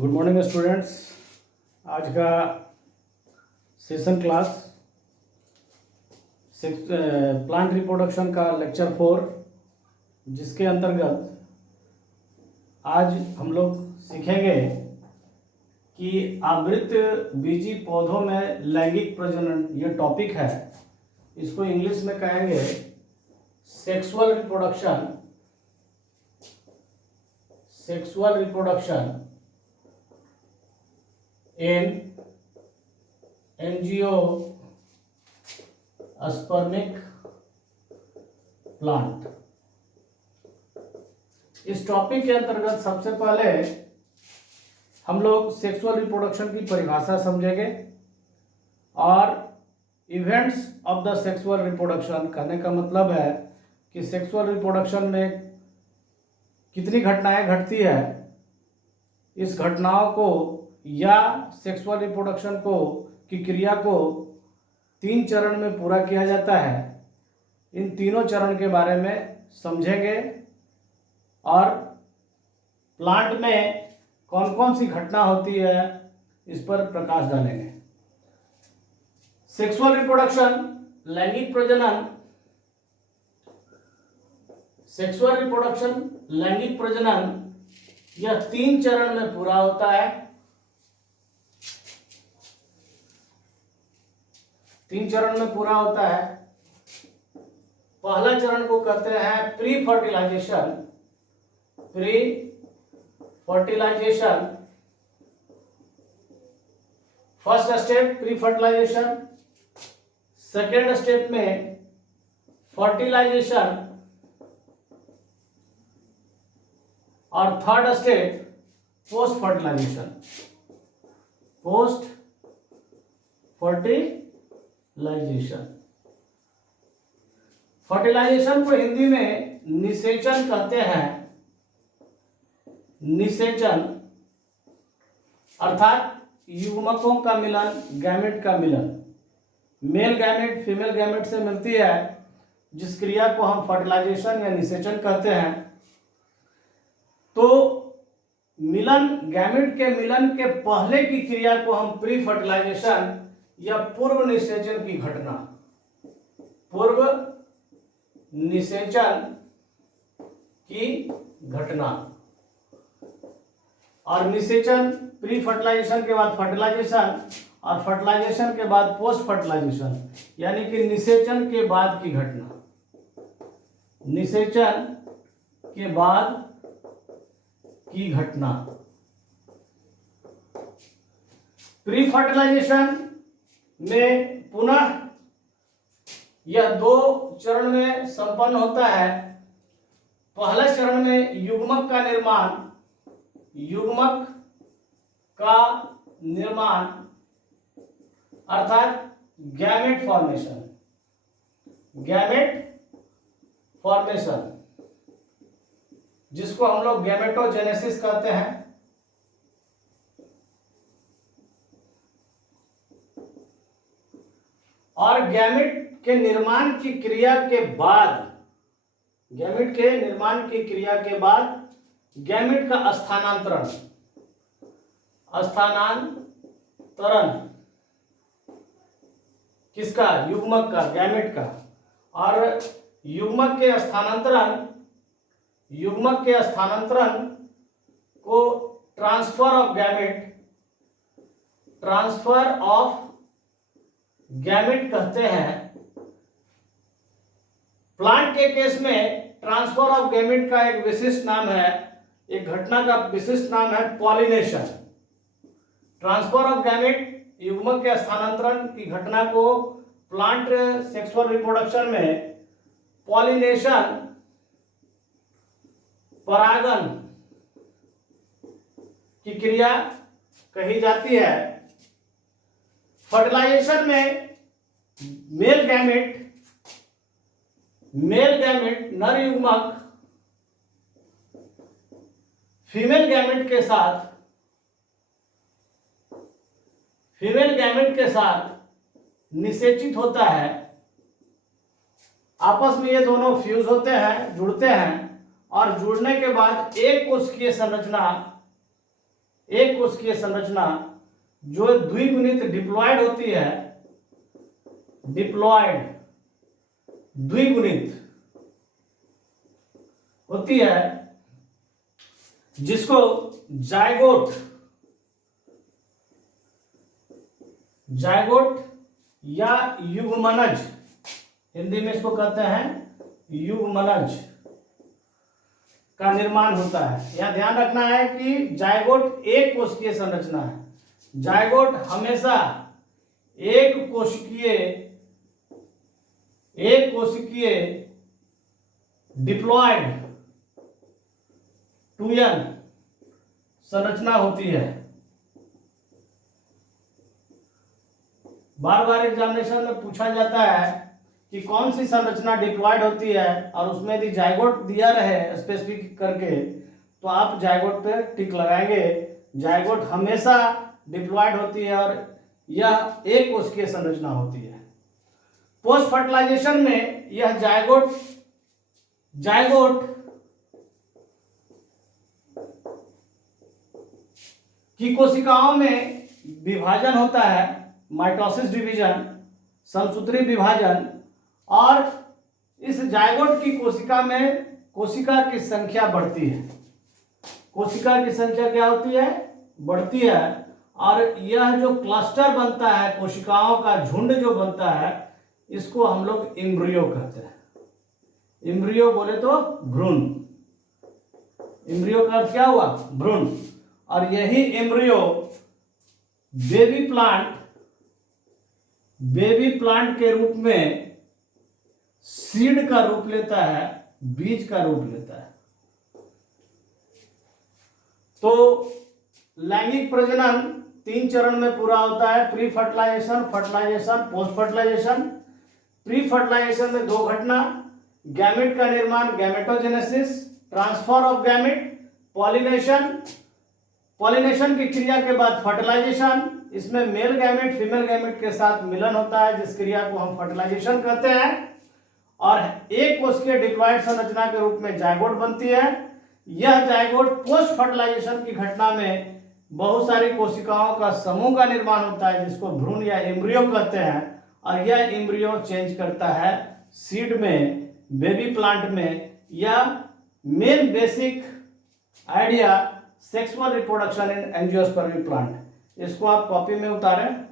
Good morning students. आज का session class plant reproduction का लेक्चर 4, जिसके अंतर्गत आज हम लोग सीखेंगे कि आवृत्त बीजी पौधों में लैंगिक प्रजनन, ये टॉपिक है। इसको इंग्लिश में कहेंगे sexual reproduction in angiospermic plant. इस टॉपिक के अंतर्गत सबसे पहले हम लोग सेक्सुअल रिप्रोडक्शन की परिभाषा समझेंगे और events of the sexual reproduction. कहने का मतलब है कि सेक्सुअल रिप्रोडक्शन में कितनी घटनाएं घटती है, इस घटनाओं को या सेक्सुअल रिप्रोडक्शन को की क्रिया को 3 चरण में पूरा किया जाता है। इन तीनों चरण के बारे में समझेंगे और प्लांट में कौन कौन सी घटना होती है इस पर प्रकाश डालेंगे। सेक्सुअल रिप्रोडक्शन, लैंगिक प्रजनन। सेक्सुअल रिप्रोडक्शन, लैंगिक प्रजनन, यह 3 चरण में पूरा होता है। 3 चरण में पूरा होता है। पहला चरण को कहते हैं pre fertilisation. First step pre fertilisation. Second step में फर्टिलाइजेशन और third step post fertilisation. Fertilisation को हिंदी में निषेचन कहते हैं। निषेचन अर्थात युग्मकों का मिलन, गैमेट का मिलन। मेल गैमेट फीमेल गैमेट से मिलती है, जिस क्रिया को हम फर्टिलाइजेशन या निषेचन कहते हैं। तो मिलन, गैमेट के मिलन के पहले की क्रिया को हम प्री फर्टिलाइजेशन या पूर्व निषेचन की घटना, पूर्व निषेचन की घटना। और निषेचन, प्री फर्टिलाइजेशन के बाद फर्टिलाइजेशन और फर्टिलाइजेशन के बाद पोस्ट फर्टिलाइजेशन, यानी कि निषेचन के बाद की घटना। निषेचन के बाद की घटना। प्री फर्टिलाइजेशन में पुनः यह 2 चरण में संपन्न होता है। पहले चरण में युग्मक का निर्माण अर्थात गैमेट फॉर्मेशन, जिसको हम लोग गैमेटोजेनेसिस कहते हैं। और गैमेट के निर्माण की क्रिया के बाद, गैमेट का स्थानांतरण किसका? युग्मक का, गैमेट का। और युग्मक के स्थानांतरण को ट्रांसफर ऑफ गैमेट कहते हैं। प्लांट के केस में ट्रांसफर ऑफ गैमेट का एक विशिष्ट नाम है, एक घटना का विशिष्ट नाम है पॉलिनेशन। ट्रांसफर ऑफ गैमेट, युग्मक के स्थानांतरण की घटना को प्लांट सेक्सुअल रिप्रोडक्शन में पॉलिनेशन, परागन की क्रिया कही जाती है। फर्टिलाइजेशन में मेल गैमेट नर युग्मक फीमेल गैमेट के साथ निषेचित होता है। आपस में ये दोनों फ्यूज होते हैं, जुड़ते हैं और जुड़ने के बाद एक कोशिकीय संरचना एक कोशिकीय संरचना जो द्विगुणित डिप्लॉयड होती है, डिप्लॉयड द्विगुणित होती है, जिसको जायगोट या युग्मनज, हिंदी में इसको कहते हैं युग्मनज का निर्माण होता है। यह ध्यान रखना है कि जायगोट एक कोशिकीय संरचना है। जायगोट हमेशा एक कोशिकीय डिप्लॉयड 2n संरचना होती है। बार बार एग्जामिनेशन में पूछा जाता है कि कौन सी संरचना डिप्लॉयड होती है, और उसमें यदि जायगोट दिया रहे स्पेसिफिक करके तो आप जायगोट पे टिक लगाएंगे। जायगोट हमेशा डिप्लॉयड होती है और यह एक कोशिकीय संरचना होती है। पोस्ट फर्टिलाइजेशन में यह जायगोट की कोशिकाओं में विभाजन होता है, माइटोसिस डिवीजन, समसूत्री विभाजन, और इस जायगोट की कोशिका में कोशिका की संख्या बढ़ती है। कोशिका की संख्या क्या होती है? बढ़ती है। और यह जो क्लस्टर बनता है, कोशिकाओं का झुंड जो बनता है, इसको हम लोग एम्ब्रियो कहते हैं। एम्ब्रियो बोले तो भ्रूण। एम्ब्रियो का अर्थ क्या हुआ? भ्रूण। और यही एम्ब्रियो बेबी प्लांट के रूप में सीड का रूप लेता है, बीज का रूप लेता है। तो लैंगिक प्रजनन 3 चरण में पूरा होता है: pre fertilisation, fertilisation, post fertilisation. Pre fertilisation में 2 घटना: गैमेट का निर्माण, gametogenesis, transfer of gamete, pollination की क्रिया के बाद फर्टिलाइजेशन। इसमें मेल गैमेट फीमेल गैमेट के साथ मिलन होता है, जिस क्रिया को हम फर्टिलाइजेशन कहते हैं। और एक कोशिकीय डिप्लॉयड संरचना के रूप में जायगोट बनती है। यह जायगोट पोस्ट फर्टिलाइजेशन की घटना में बहुत सारी कोशिकाओं का समूह का निर्माण होता है, जिसको भ्रूण या एम्ब्रियो कहते हैं। और यह एम्ब्रियो चेंज करता है सीड में, बेबी प्लांट में। यह main basic idea sexual reproduction in angiospermic plant. इसको आप कॉपी में उतारें।